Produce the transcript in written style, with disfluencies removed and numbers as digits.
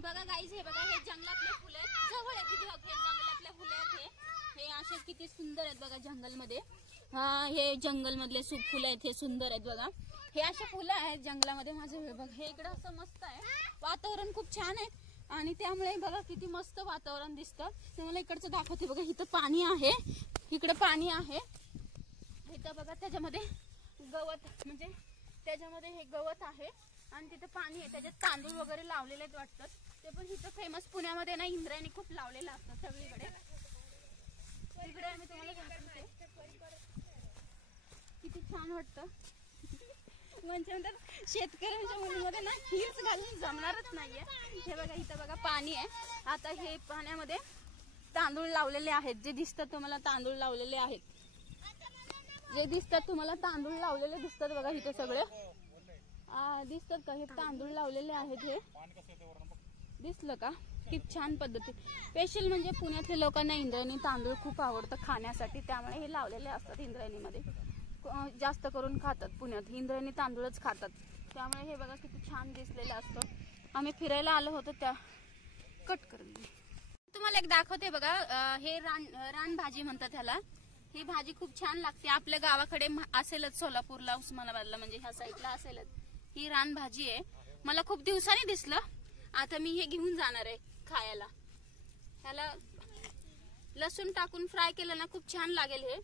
बघा गाईज, हे बघा हे जंगलातले फुलं आहेत, जवळ आहे किती हे जंगलातले फुलं आहेत. हे असे किती सुंदर आहेत बघा जंगलमध्ये. हे जंगल मधले फुलं आहेत, हे सुंदर आहेत बघा. हे असे फुलं आहेत जंगलामध्ये. माझं हे बघ, हे इकडं असं मस्त आहे, वातावरण खूप छान आहे आणि त्यामुळे बघा किती मस्त वातावरण दिसतं. तुम्हाला इकडचं दाखवते बघा. इथं पाणी आहे, इकडं पाणी आहे, इथं बघा त्याच्यामध्ये गवत, म्हणजे त्याच्यामध्ये हे गवत आहे आणि तिथं पाणी आहे, त्याच्यात तांदूळ वगैरे लावलेले आहेत वाटतं. ते पण इथं फेमस पुण्यामध्ये ना इंद्रायणी खूप लावलेलं असतं सगळीकडे. इकडे आम्ही तुम्हाला दाखवते किती छान वाटतं. म्हणजे म्हणतात शेतकऱ्यांच्या मुलीमध्ये ना हिल्स घालून जमणारच नाहीये. हे बघा इथं बघा पाणी आहे. आता हे पाण्यामध्ये तांदूळ लावलेले आहेत, जे दिसतात तुम्हाला तांदूळ लावलेले आहेत, जे दिसतात तुम्हाला तांदूळ लावलेले दिसतात बघा. इथे सगळे दिसतात का, हे तांदूळ लावलेले आहेत. हे दिसलं का, किती छान पद्धती. स्पेशल म्हणजे पुण्यातल्या लोकांना इंद्रायणी तांदूळ खूप आवडतं खाण्यासाठी, त्यामुळे हे लावलेले असतात. इंद्रायणीमध्ये जास्त करून खातात, पुण्यात इंद्रायणी तांदूळच खातात. त्यामुळे हे बघा किती छान दिसलेलं असतं. आम्ही फिरायला आलो होतो त्या कट करून तुम्हाला एक दाखवते बघा. हे रान भाजी म्हणतात ह्याला. ही भाजी खूप छान लागते. आपल्या गावाकडे असेलच, सोलापूरला, उस्मानाबादला, म्हणजे ह्या साईडला असेलच. ही रान भाजी आहे. मला खूप दिवसांनी दिसलं. आता मी हे घेऊन जाणार आहे खायला. ह्याला लसूण टाकून फ्राय केलं ना खूप छान लागेल हे.